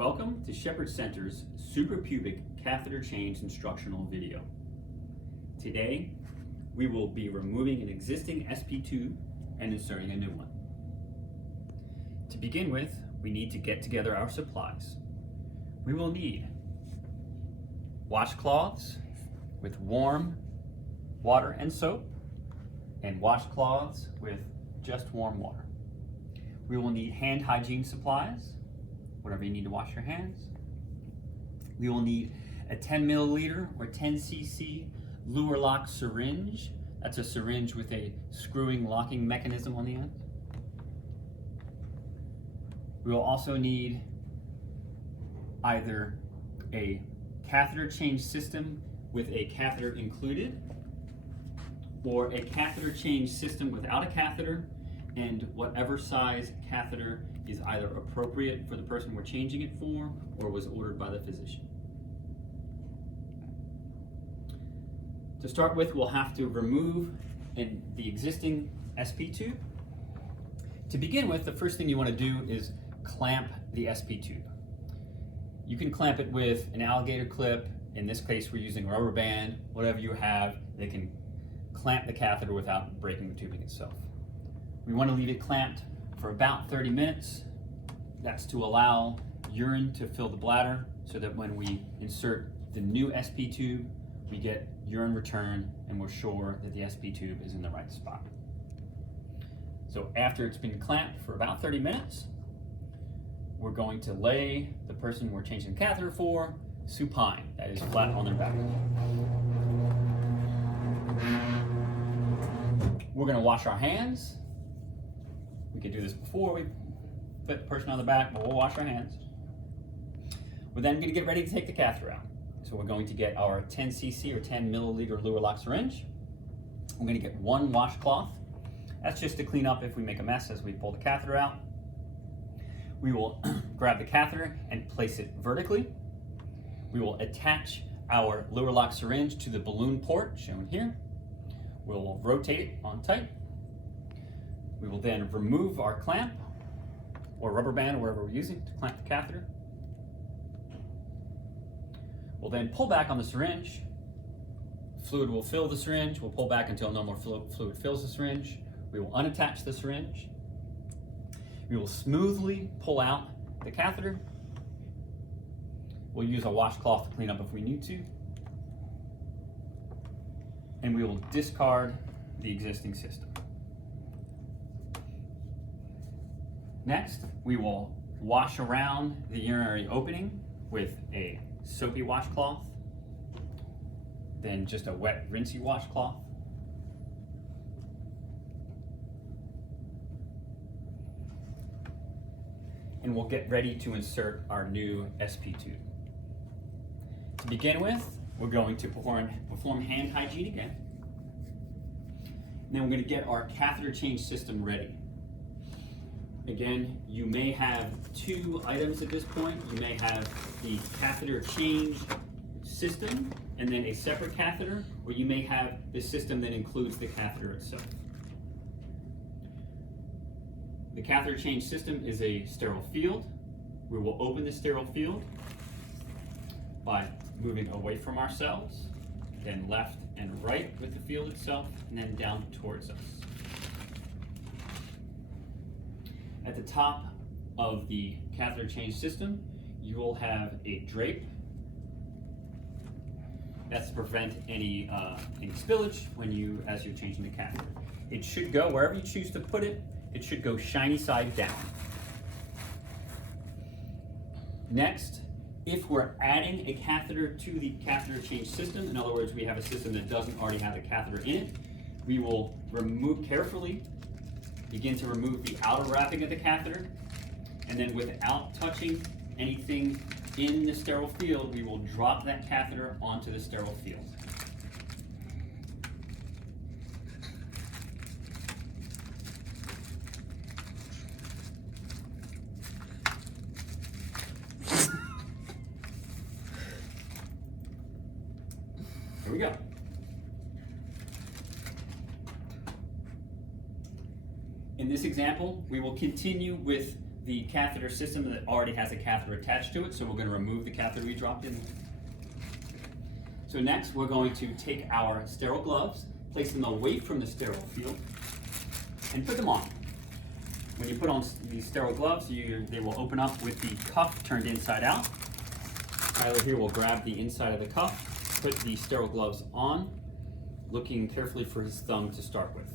Welcome to Shepherd Center's suprapubic catheter change instructional video. Today, we will be removing an existing SP tube and inserting a new one. To begin with, we need to get together our supplies. We will need washcloths with warm water and soap, and washcloths with just warm water. We will need hand hygiene supplies, whatever you need to wash your hands. We will need a 10 milliliter or 10 cc luer lock syringe. That's a syringe with a screwing locking mechanism on the end. We will also need either a catheter change system with a catheter included, or a catheter change system without a catheter, and whatever size catheter is either appropriate for the person we're changing it for or was ordered by the physician. To start with, we'll have to remove the existing SP tube. To begin with, the first thing you want to do is clamp the SP tube. You can clamp it with an alligator clip. In this case, we're using a rubber band. Whatever you have, they can clamp the catheter without breaking the tubing itself. We want to leave it clamped for about 30 minutes. That's to allow urine to fill the bladder so that when we insert the new SP tube, we get urine return and we're sure that the SP tube is in the right spot. So after it's been clamped for about 30 minutes, we're going to lay the person we're changing the catheter for supine, that is flat on their back. We're going to wash our hands. We could do this before we put the person on the back, but we'll wash our hands. We're then going to get ready to take the catheter out. So we're going to get our 10 cc or 10 milliliter luer lock syringe. We're going to get one washcloth. That's just to clean up if we make a mess as we pull the catheter out. We will grab the catheter and place it vertically. We will attach our luer lock syringe to the balloon port shown here. We'll rotate it on tight. We will then remove our clamp or rubber band or whatever we're using to clamp the catheter. We'll then pull back on the syringe. Fluid will fill the syringe. We'll pull back until no more fluid fills the syringe. We will unattach the syringe. We will smoothly pull out the catheter. We'll use a washcloth to clean up if we need to. And we will discard the existing system. Next, we will wash around the urinary opening with a soapy washcloth, then just a wet, rinsey washcloth. And we'll get ready to insert our new SP tube. To begin with, we're going to perform hand hygiene again. And then we're going to get our catheter change system ready. Again, you may have two items at this point. You may have the catheter change system and then a separate catheter, or you may have the system that includes the catheter itself. The catheter change system is a sterile field. We will open the sterile field by moving away from ourselves, then left and right with the field itself, and then down towards us. At the top of the catheter change system, you will have a drape. That's to prevent any spillage as you're changing the catheter. It should go wherever you choose to put it. It should go shiny side down. Next, if we're adding a catheter to the catheter change system, in other words, we have a system that doesn't already have a catheter in it, we will carefully begin to remove the outer wrapping of the catheter, and then without touching anything in the sterile field, we will drop that catheter onto the sterile field. Here we go. In this example, we will continue with the catheter system that already has a catheter attached to it, so we're going to remove the catheter we dropped in. So next, we're going to take our sterile gloves, place them away from the sterile field, and put them on. When you put on these sterile gloves, they will open up with the cuff turned inside out. Tyler here will grab the inside of the cuff, put the sterile gloves on, looking carefully for his thumb to start with.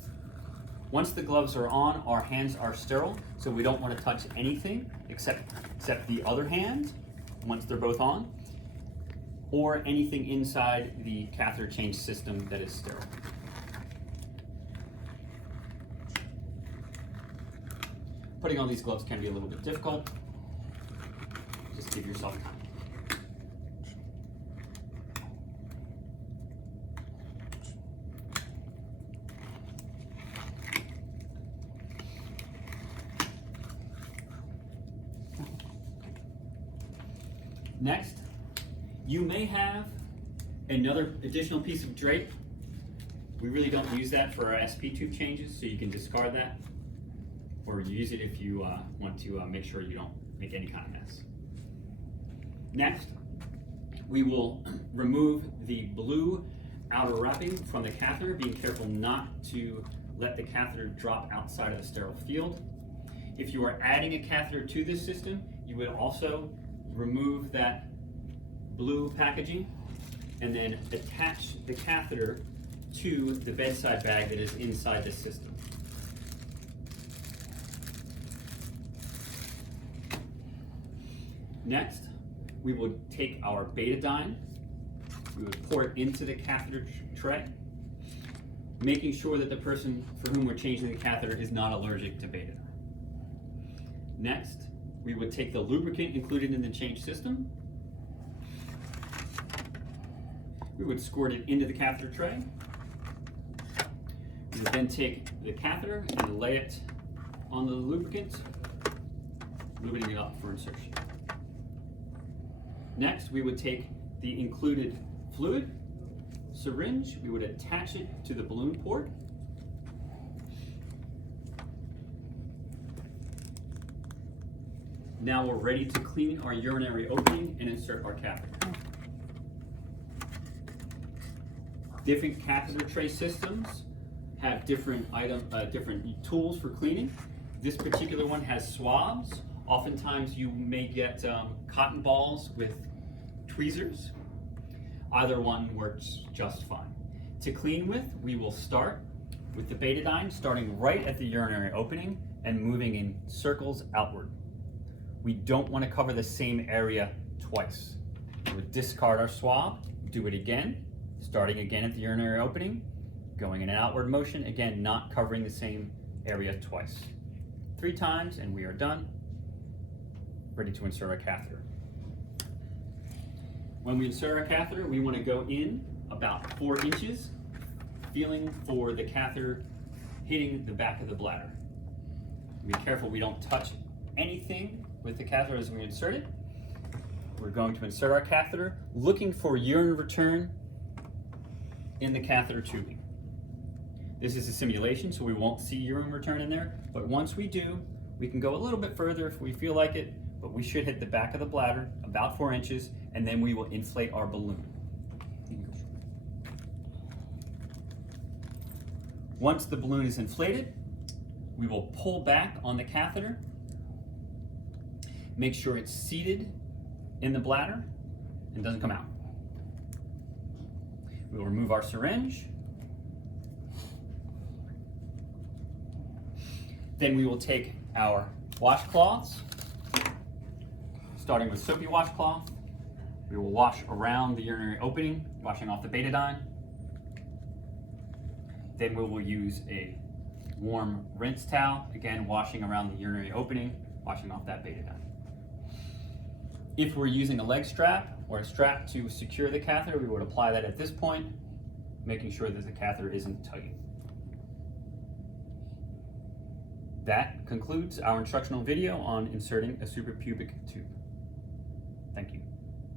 Once the gloves are on, our hands are sterile, so we don't want to touch anything except the other hand, once they're both on, or anything inside the catheter change system that is sterile. Putting on these gloves can be a little bit difficult. Just give yourself time. Next, you may have another additional piece of drape. We really don't use that for our SP tube changes, so you can discard that, or use it if you want to make sure you don't make any kind of mess. Next, we will remove the blue outer wrapping from the catheter, being careful not to let the catheter drop outside of the sterile field. If you are adding a catheter to this system, you would also remove that blue packaging and then attach the catheter to the bedside bag that is inside the system. Next, we will take our betadine, we would pour it into the catheter tray, making sure that the person for whom we're changing the catheter is not allergic to betadine. Next, we would take the lubricant included in the change system. We would squirt it into the catheter tray. We would then take the catheter and lay it on the lubricant, lubricating it up for insertion. Next, we would take the included fluid, syringe, we would attach it to the balloon port. Now we're ready to clean our urinary opening and insert our catheter. Different catheter tray systems have different tools for cleaning. This particular one has swabs. Oftentimes you may get cotton balls with tweezers. Either one works just fine. To clean with, we will start with the betadine, starting right at the urinary opening and moving in circles outward. We don't want to cover the same area twice. We would discard our swab, do it again, starting again at the urinary opening, going in an outward motion, again, not covering the same area twice. 3 times and we are done, ready to insert our catheter. When we insert our catheter, we want to go in about 4 inches, feeling for the catheter hitting the back of the bladder. Be careful we don't touch anything with the catheter as we insert it. We're going to insert our catheter, looking for urine return in the catheter tubing. This is a simulation, so we won't see urine return in there, but once we do, we can go a little bit further if we feel like it, but we should hit the back of the bladder, about 4 inches, and then we will inflate our balloon. Once the balloon is inflated, we will pull back on the catheter, make sure it's seated in the bladder and doesn't come out. We will remove our syringe. Then we will take our washcloths, starting with soapy washcloth. We will wash around the urinary opening, washing off the betadine. Then we will use a warm rinse towel, again washing around the urinary opening, washing off that betadine. If we're using a leg strap or a strap to secure the catheter, we would apply that at this point, making sure that the catheter isn't tugging. That concludes our instructional video on inserting a suprapubic tube. Thank you.